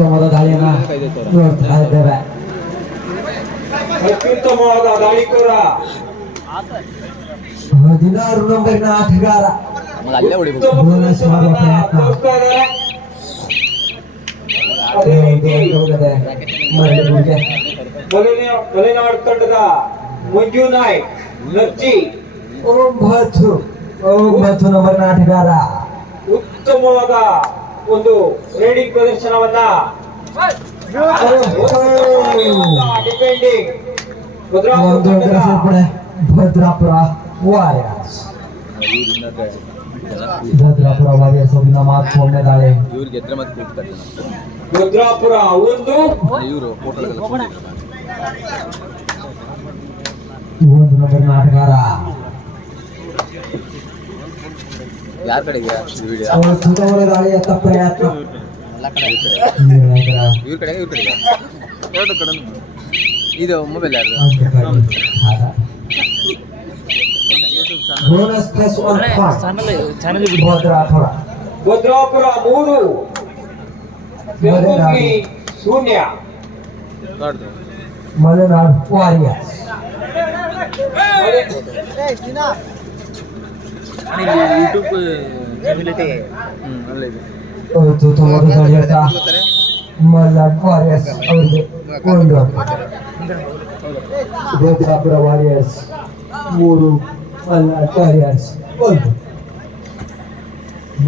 ದಾಳಿಯನ್ನ ನೋಡ್ತಾ ಇದ್ದೇವೆ. ಅತ್ಯುತ್ತಮವಾದ ದಾಳಿಕೋರ 16 ನಂಬರಿನ ಆಟಗಾರ ಬೋನಸ್ ಮಾಡುವ ಪ್ರಯತ್ನ. ಅದೇ ರೀತಿ ಮರಳಿಗೆ ಮಲೆನಾಡು ತಂಡದ ಮಂಜು ನಾಯ್ಕ್ ನರ್ಜಿ 9 ನಂಬರಿನ ಆಟಗಾರ ಉತ್ತಮವಾದ ಒಂದು ರೈಡಿಂಗ್ ಪ್ರದರ್ಶನವನ್ನ defending Bhadrapura warriors. Bhadrapura warriors ಅವರಿಂದ ಮಾತೊಂದೇ ದಾಳಿ. ಭದ್ರಾಪುರ ಒಂದು ನಂಬರಿನ ಆಟಗಾರ ಯಾರ ಕಡೆಗೆ ದಾಳಿ ಎತ್ತ ಪ್ರಯತ್ನ. ಇವ್ರ ಕಡೆಗೆ ಎರಡು ಕಡೆ ಇದು ಮೊಬೈಲ್ ಯಾರು bonus plus 1 Bhadrapura 3 0 Malenadu warriors. Malenadu warriors ಅವರಿಗೆ 1 ಭದ್ರಾಪುರ ವಾರಿಯರ್ಸ್ 3 ಮಲೆನಾಡು ವಾರಿಯರ್ಸ್ 1.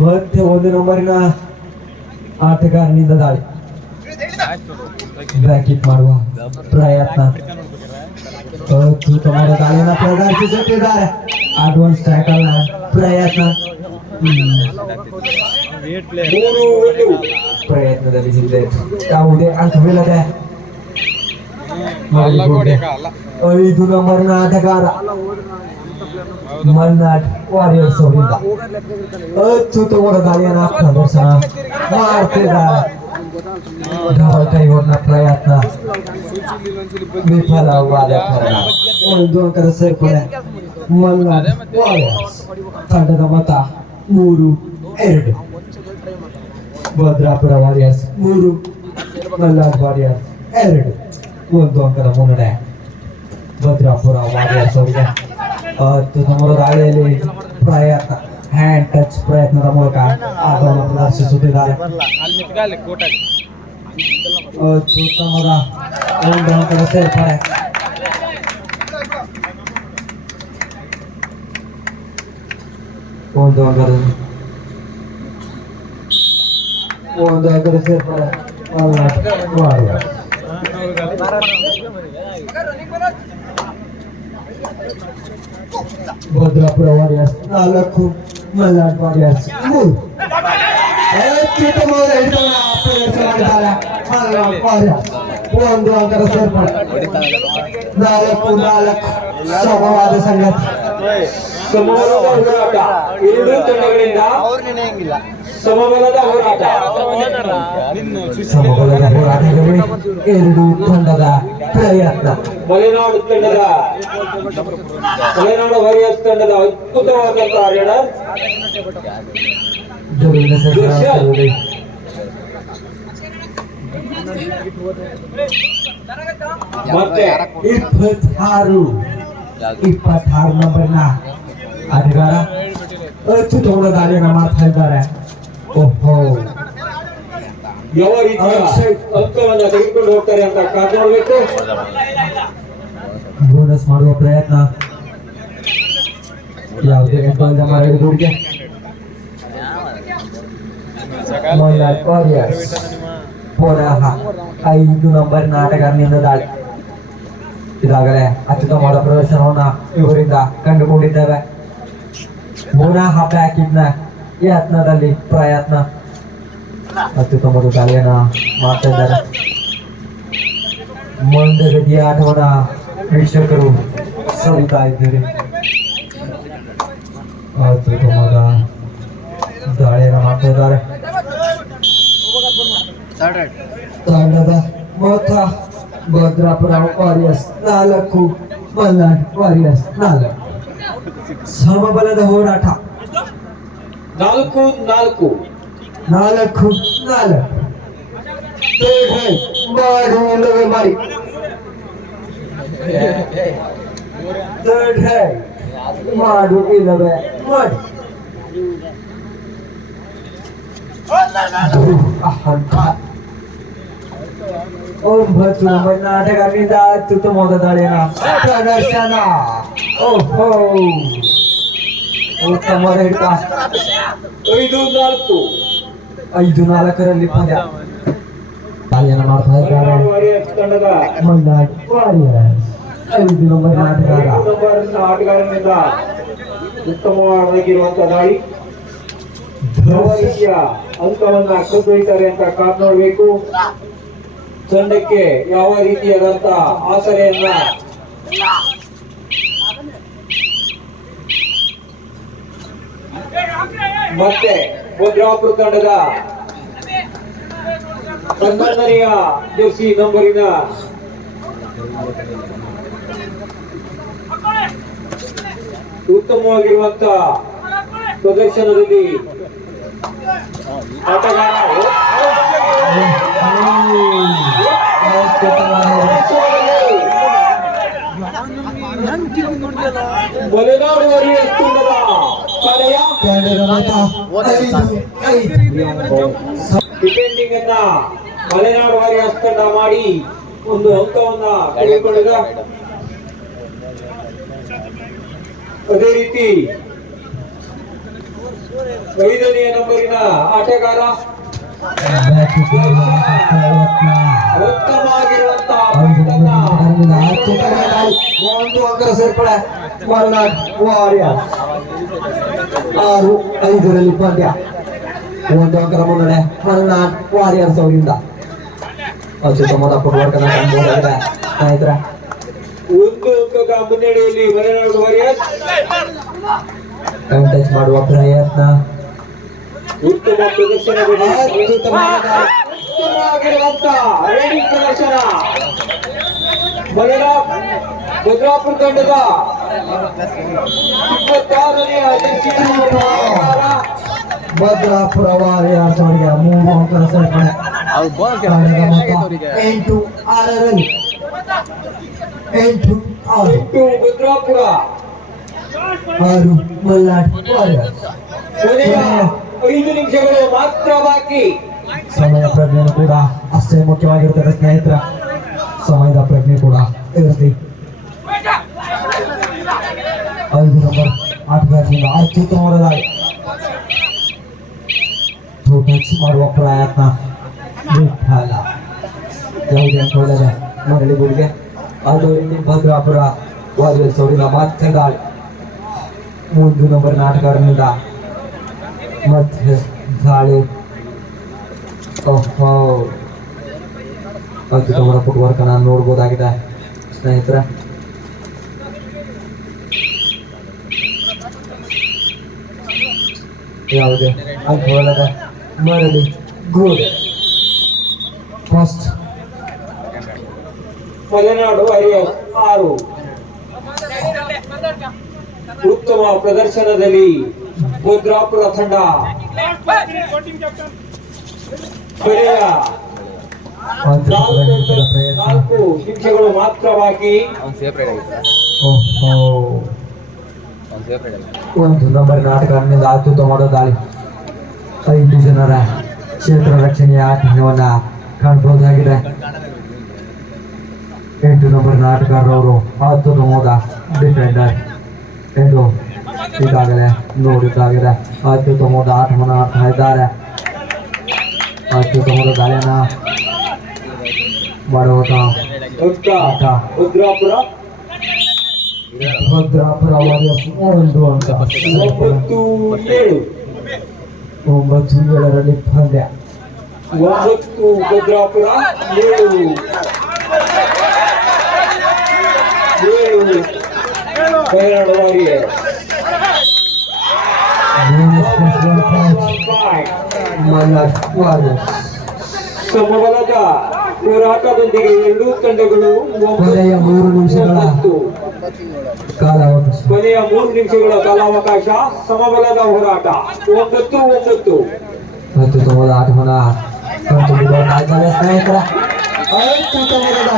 ಮತ್ತೆ 1 ನಂಬರಿನ ಆಟಗಾರನಿಂದ ದಾಳಿ. ಬ್ಯಾಕಿಟ್ ಮಾಡುವ ಪ್ರಯತ್ನ. ಅತ್ಯುತ್ತಮವಾದ ದಾಳಿಯನ್ನು ಪ್ರದರ್ಶಿಸುತ್ತಿದ್ದಾರೆ. ಅಡ್ವಾನ್ಸ್ ಟ್ಯಾಕಲ್ ಪ್ರಯತ್ನ. ಪ್ರಯತ್ನದಲ್ಲಿ ಹಿಂದೆ ಯಾವುದೇ ಅಂಕವಿಲ್ಲದೆ 5 ನಂಬರಿನ ಆಟಗಾರ ಮಲೆನಾಡು ವಾರಿಯರ್ಸ್ ಅವರಿಂದ ಅತ್ಯುತ್ತಮವಾದ ದಾಳಿಯನ್ನು ಪ್ರದರ್ಶನ ಮಾಡ್ತಿದ್ದಾರೆ. ಡಬಲ್ ಟೈವರ್ನ ಪ್ರಯತ್ನ ವಿಫಲವಾದ ಕಾರಣ 1 ಅಂಕದ ಸೇರ್ಪಡೆ. ಮಲೆನಾಡು ವಾರಿಯರ್ಸ್ ತಂಡದ ಮತ 3-2. Bhadrapura warriors 3 Malenadu warriors 2. 1 ಅಂಕದ ಮುನ್ನಡೆ ಭದ್ರಾಪುರ ವಾರಿಯರ್ಸ್ ಅವರಿಗೆ. ಅತ್ಯುತ್ತಮವಾದ ದಾಳಿಯಲ್ಲಿ ಪ್ರಯತ್ನ ಹ್ಯಾಂಡ್ ಟಚ್ ಪ್ರಯತ್ನದ ಮೂಲಕ ಆಟವನ್ನು ಪ್ರದರ್ಶಿಸುತ್ತಿದ್ದಾರೆ. ಅತ್ಯುತ್ತಮವಾದ 1 ಅಂಕದ ಸೇರ್ಪಡೆ. ಒಂದು ಅಂಕದ ಸೇರ್ಪಡೆ warriors. Bhadrapura warriors 4 Malenadu warriors 3. ಅತ್ಯುತ್ತಮವಾದ ಹಿಡಿತವನ್ನು ಪ್ರದರ್ಶನ ಮಾಡಿದ್ದಾರೆ ಮಲೆನಾಡು ವಾರಿಯರ್ಸ್. 1 ಅಂಕದ ಸೇರ್ಪಡೆ. 4-4 ಸಮವಾದ ಸಂಗತಿ. ಸಮಬಲದ ಹೋರಾಟ ಎರಡೂ ತಂಡಗಳಿಂದ ಸಮಬಲದ ಹೋರಾಟ. ಸಮಬಲದ ಹೋರಾಟದಲ್ಲಿ 2 ತಂಡದ ಪ್ರಯತ್ನ. ಮಲೆನಾಡು ವಾರಿಯರ್ಸ್ ತಂಡದ ಅದ್ಭುತವಾದಂತಹ ರೈಡರ್ ಮತ್ತೆ 26 ನಂಬರ್ನ ಆಟಗಾರ ಅತ್ಯುತ್ತಮವಾದ ದಾಳಿಯನ್ನು ಮಾಡ್ತಾ ಇದ್ದಾರೆ. ಓಹೋ, ಯಾವ ರೀತಿಯ ಅಂಕವನ್ನು ತೆಗೆದುಕೊಂಡು ಹೋಗ್ತಾರೆ ಅಂತ ಕಾದು ನೋಡಬೇಕು. ಬೋನಸ್ ಮಾಡುವ ಪ್ರಯತ್ನ. ಯಾವುದೇ ಗೋಲ್ಗೆ ಮಲೆನಾಡು ವಾರಿಯರ್ಸ್ ಪುನಃ 5 ನಂಬರಿನ ಆಟಗಾರನಿಂದ ದಾಳಿ. ಈಗಾಗಲೇ ಅತ್ಯುತ್ತಮವಾದ ಪ್ರದರ್ಶನವನ್ನ ಇವರಿಂದ ಕಂಡುಕೊಂಡಿದ್ದೇವೆ. ಪುನಃ ಬ್ಯಾಕಿಂಗ್ನ ಯತ್ನದಲ್ಲಿ ಪ್ರಯತ್ನ. ಅತ್ಯುತ್ತಮವಾದ ದಾಳಿಯನ್ನ ಮಾಡ್ತಾ ಇದ್ದಾರೆ. ಮಂದಗತಿಯ ಆಟವನ್ನ ವೀಕ್ಷಕರು ಸವಿತಾ ಇದ್ದೀರಿ. ಅತ್ಯುತ್ತಮವಾದ ದಾಳಿಯನ್ನ ಮಾಡ್ತಾ ಇದ್ದಾರೆ. ತಂಡದ ಮೊತ್ತ ಭದ್ರಾಪುರ ವಾರಿಯರ್ಸ್ 4 ಮಲೆನಾಡು ವಾರಿಯರ್ಸ್ 4. ಸಮಬಲದ ಹೋರಾಟ 4-4. ಥರ್ಡ್ ಹೈ ಮಾಡು ಇಲ್ಲವೇ ಮಾಡಿ ಥರ್ಡ್ ಹೈ ಮಾಡು ಇಲ್ಲವೇ ಮಾಡಿ ಒಂಬತ್ತು ನಾಟಕದಿಂದ ಅತ್ಯುತ್ತಮವಾದ ದಾಳಿಯ ಪ್ರದರ್ಶನ ಓಹೋ ಉತ್ತಮವಾದ ಹಿಡಿತ 5-4 5-4ರಲ್ಲಿ ಪಂದ್ಯ ದಾಳಿಯನ್ನು ಮಾಡ್ತಾ ಇದ್ದಾರೆ ತಂಡದ ಮಲ್ನಾಡ್ ವಾರಿಯರ್ಸ್ 5 ನಂಬರ್ ಆಟಗಾರ ಆಟಗಾರನಿಂದ ಉತ್ತಮವಾಗಿರುವಂತಹ ದಾಳಿ ಯಾವ ರೀತಿಯ ಅಂಕವನ್ನ ಕದ್ದೊಯ್ತಾರೆ ಅಂತ ಕಾದ್ ನೋಡ್ಬೇಕು. ತಂಡಕ್ಕೆ ಯಾವ ರೀತಿಯಾದಂತ ಆಸರೆಯನ್ನ ಮತ್ತೆ ಭದ್ರಾಪುರ ತಂಡದ 11ನೆಯ ಜೆರ್ಸಿ ನಂಬರಿನ ಉತ್ತಮವಾಗಿರುವಂತ ಪ್ರದರ್ಶನದಲ್ಲಿ ಆಟಗಾರ ಮಲೆನಾಡು ವಾರಿಯರ್ಸ್ ತಂಡದ ಕಲೆಯ ಡಿಫೆಂಡಿಂಗ್ ಅನ್ನ ಮಲೆನಾಡು ವಾರಿಯರ್ಸ್ ತಂಡ ಮಾಡಿ ಒಂದು ಅಂಕವನ್ನ ತೆಗೆದುಕೊಂಡಿದೆ. ಅದೇ ರೀತಿ 5ನೇ ನಂಬರಿನ ಆಟಗಾರ ಉತ್ತಮವಾಗಿರುವಂತಹ ಒಂದು ಅಂಕ ಸೇರ್ಪಡೆ ಮಲ್ನಾಡ್ ವಾರಿಯರ್ಸ್ 6-5ರಲ್ಲಿ ಪಂದ್ಯ ಒಂದು ಅಂಕದ ಮುನ್ನಡೆ ಮಲ್ನಾಡ್ ವಾರಿಯರ್ಸ್ ಅವರಿಂದ ಅತ್ಯುತ್ತಮವಾದ ಫುಟ್ಬಾಲ್ ಕಂಡುಬಂದಿದೆ ಸ್ನೇಹಿತರೆ. ಒಂದು ಅಂಕದ ಮುನ್ನಡೆಯಲ್ಲಿ ಮಲೆನಾಡು ವಾರಿಯರ್ಸ್ ಟಚ್ ಮಾಡುವ ಪ್ರಯತ್ನ ಉತ್ತಮ ಪ್ರದರ್ಶನದಲ್ಲಿ ಉತ್ತಮವಾಗಿರುವಂತಹ ರೈಡಿಂಗ್ ಪ್ರದರ್ಶನ ಭದ್ರಾಪುರ ತಂಡದ 26ನೆಯ ಜೆರ್ಸಿ ಆಟಗಾರ ಭದ್ರಾಪುರ ವಾರಿಯರ್ಸ್ ಅವರಿಗೆ 3 ಅಂಕದ ಸೇರ್ಪಡೆ ಅವ್ರು ಬೋಲ್ 8-6ರಲ್ಲಿ 8-6 ಭದ್ರಾಪುರ 6 ಮಲ್ನಾಡ್ ವಾರಿಯರ್ಸ್. ಕೊನೆಯ 5 ನಿಮಿಷಗಳು ಮಾತ್ರ ಬಾಕಿ. ಸಮಯ ಪ್ರಜ್ಞೆನೂ ಕೂಡ ಅಷ್ಟೇ ಮುಖ್ಯವಾಗಿರುತ್ತದೆ ಸ್ನೇಹಿತರ. ಸಮಯದ ಪ್ರಜ್ಞೆ ಕೂಡ ಇರುತ್ತೆ. 5 ನಂಬರ್ ಆಟಗಾರರಿಂದ ಅತ್ಯುತ್ತಮವಾದ ದಾಳಿ ಟಚ್ ಮಾಡುವ ಪ್ರಯತ್ನ ವಿಫಲ. ಯಾವುದೇ ಅಂಕ ಒಳ್ಳೆಯದ ಮರಳಿ ಗುಡಿಗೆ ಅದು ಇಲ್ಲಿ ಭದ್ರಾಪುರ ವಾರಿಯರ್ಸ್ ಅವರಿಂದ ಮತ್ತೆ ದಾಳಿ 1 ನಂಬರ್ ಆಟಗಾರನಿಂದ ಮತ್ತೆ ದಾಳಿ. ಓಹೋ ಅತ್ಯುತ್ತಮವಾದ ಫುಟ್ವರ್ಕ್ ನಾನು ನೋಡ್ಬೋದಾಗಿದೆ ಸ್ನೇಹಿತರೆ. ಯಾವುದೇ ಅಂಕವಲ್ಲದ ಮರಳಿ ಗೋಡೆ ಫಸ್ಟ್ ಮಲೆನಾಡು ವಾರಿಯರ್ಸ್ 6 ಉತ್ತಮ ಪ್ರದರ್ಶನದಲ್ಲಿ ಭದ್ರಾಪುರ ತಂಡ ಕೊನೆಯ 4 ನಿಮಿಷಗಳು ಮಾತ್ರ ಬಾಕಿ. ಅವ್ನು ಸೇಫ್ರೇಟ್ ಆಗಿತ್ತು ಓಹೋ ಅವ್ನು ಸೇಫ್ರೇಟ್ ಆಗಿತ್ತು 1 ನಂಬರ್ ಆಟಗಾರನಿಂದ ಅತ್ಯುತ್ತಮವಾದ ದಾಳಿ. 5 ಜನರ ಕ್ಷೇತ್ರ ರಕ್ಷಣೆಯ ಆಟವನ್ನ ಕಾಣಬಹುದಾಗಿದೆ. 8 ನಂಬರ್ ಆಟಗಾರರವರು ಅತ್ಯುತ್ತಮವಾದ ಡಿಫೆಂಡರ್ ಎಂದು ಈಗಾಗಲೇ ನೋಡಿದ್ದಾಗಿದೆ. ಅತ್ಯುತ್ತಮವಾದ ಆಟವನ್ನು ಆಡ್ತಾ ಇದ್ದಾರೆ. ಅತ್ಯುತ್ತಮವಾದ ದಾಳಿಯನ್ನ ಮಾಡುವಂತ ಅಂಕ ಭದ್ರಾಪುರ ಭದ್ರಾಪುರ ವಾರಿಯರ್ಸ್ 1 ಅಂಕ 9-7 9-7ರಲ್ಲಿ ಪಂದ್ಯ 9 ಭದ್ರಾಪುರ 7 ಮಲೆನಾಡು ವಾರಿಯರ್ಸ್ ಮಲ್ನಾಡ್ ವಾರಿಯರ್ಸ್ ಸಮಬಲದ ಹೋರಾಟದೊಂದಿಗೆ ಎರಡೂ ತಂಡಗಳು ಕೊನೆಯ 3 ನಿಮಿಷಗಳ 9 ಕಾಲಾವಕಾಶ. ಕೊನೆಯ 3 ನಿಮಿಷಗಳ ಕಾಲಾವಕಾಶ. ಸಮಬಲದ ಹೋರಾಟ 9-9. ಅತ್ಯುತ್ತಮವಾದ ಆಟವನ್ನ ಕಂಡುಹಿಡಿಯುವ ಸ್ನೇಹಿತರೆ. ಕೂಡ ಅತ್ಯುತ್ತಮವಾದ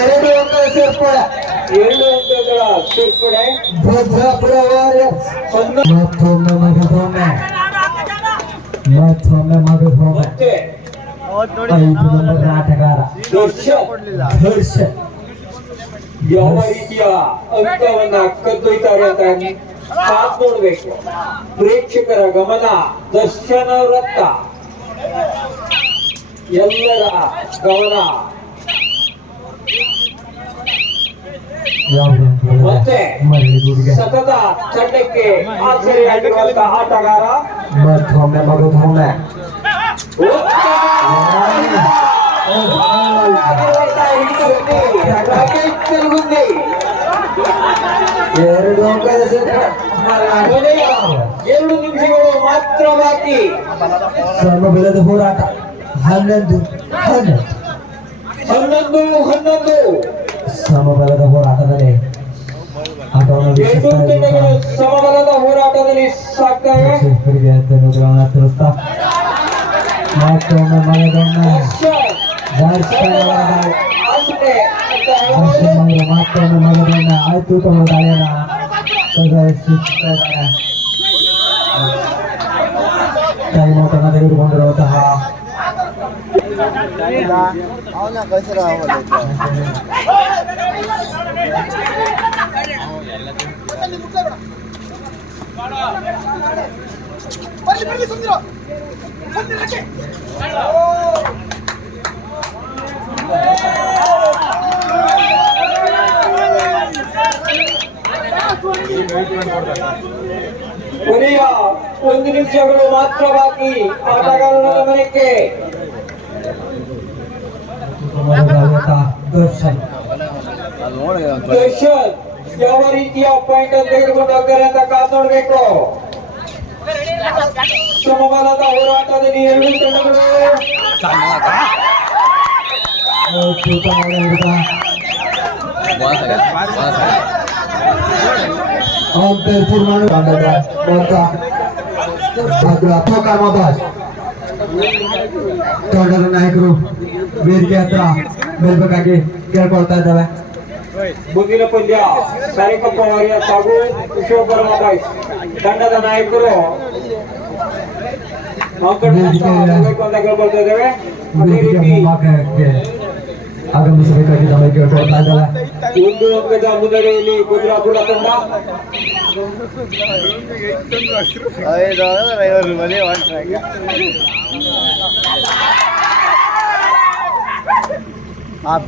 ಎರಡು ಅಂಕದ ಸೇರ್ಪಡೆ. 2 ಅಂಕಗಳ ಸೇರ್ಪಡೆ. ಭದ್ರಾಪುರ ವಾರಿಯರ್ಸ್ ಮತ್ತೊಮ್ಮೆ ಮಗದೊಮ್ಮೆ ಮತ್ತೆ 5 ನಂಬರ್ ಆಟಗಾರ ದರ್ಶನ್ ಯಾವ ರೀತಿಯ ಅಂಕವನ್ನ ಕದ್ದೊಯ್ತಾರೆ ಅಂತ ಕಾದ್ ನೋಡ್ಬೇಕು. ಪ್ರೇಕ್ಷಕರ ಗಮನ ದರ್ಶನವರತ್ತ, ಎಲ್ಲರ ಗಮನ. ಮತ್ತೆ ಸತತ ತಂಡಕ್ಕೆ ಆಶ್ಚರ್ಯವಾಗಿರುವಂತಹ ಆಟಗಾರ ಮತ್ತೊಮ್ಮೆ ಮಗದೊಮ್ಮೆ ಎರಡು ಅಂಕದ ಸೇರ್ಪಡೆ. 2 ನಿಮಿಷಗಳು ಮಾತ್ರ ಬಾಕಿ. ಸಮಬಲದ ಹೋರಾಟ 11 ಸಮಬಲದ ಹೋರಾಟದಲ್ಲಿ ಆಟವನ್ನು 2 ತಂಡಗಳು ಸಮಬಲದ ಹೋರಾಟದಲ್ಲಿ ಸಾಕ್ತವೆ. ತಿಳಿಸ್ತಾ ಮತ್ತೊಮ್ಮೆ ಮಗದೊಮ್ಮೆ ದರ್ಶನ್ ಮತ್ತೊಮ್ಮೆ ಮಗದೊಮ್ಮೆ ಅತ್ಯುತ್ತಮ ದಾಳಿಯನ್ನ ಪ್ರದರ್ಶಿಸುತ್ತಾರೆ. ಟೈಮ್ ಔಟ್ ಅನ್ನು ತೆಗೆದುಕೊಂಡಿರುವಂತಹ ಕೊನೆಯ 1 ನಿಮಿಷಗಳು ಮಾತ್ರ ಬಾಕಿ. ಆಟಗಾರರ ಗಮನಕ್ಕೆ ದರ್ಶನ್ ದರ್ಶನ್ ಯಾವ ರೀತಿಯ ಪಾಯಿಂಟ್ ಅನ್ನು ತೆಗೆದುಕೊಂಡು ಹೋಗ್ತಾರೆ ಅಂತ ಕಾದ್ ನೋಡ್ಬೇಕು. ಸಮಬಲದ ಹೋರಾಟದಲ್ಲಿ 2 ತಂಡಗಳು ತಂಡದ ನಾಯಕರು ವೇದಿಕೆ ಹತ್ರ ಗೆಲ್ಬೇಕಾಗಿ ಕೇಳ್ಕೊಳ್ತಾ ಇದ್ದಾವೆ. ಮುಂದಿನ ಪಂದ್ಯ ಸಾರಿಕಪ್ಪ ವಾರಿಯರ್ಸ್ ಹಾಗೂ ವಿಶ್ವಕರ್ಮ ಬಾಯ್ಸ್ ತಂಡದ ನಾಯಕರು ಅಂತ ಕೇಳ್ಕೊಳ್ತಾ ಇದ್ದೇವೆ. ಅದೇ ರೀತಿ ಆಗಮಿಸಬೇಕಾಗಿ ನಮಗೆ ಕೇಳ್ಕೊಳ್ತಾ ಇದ್ದಾವೆ. 1 ಅಂಕದ ಮುನ್ನಡೆಯಲ್ಲಿ ಭದ್ರಾಪುರ ತಂಡ. आप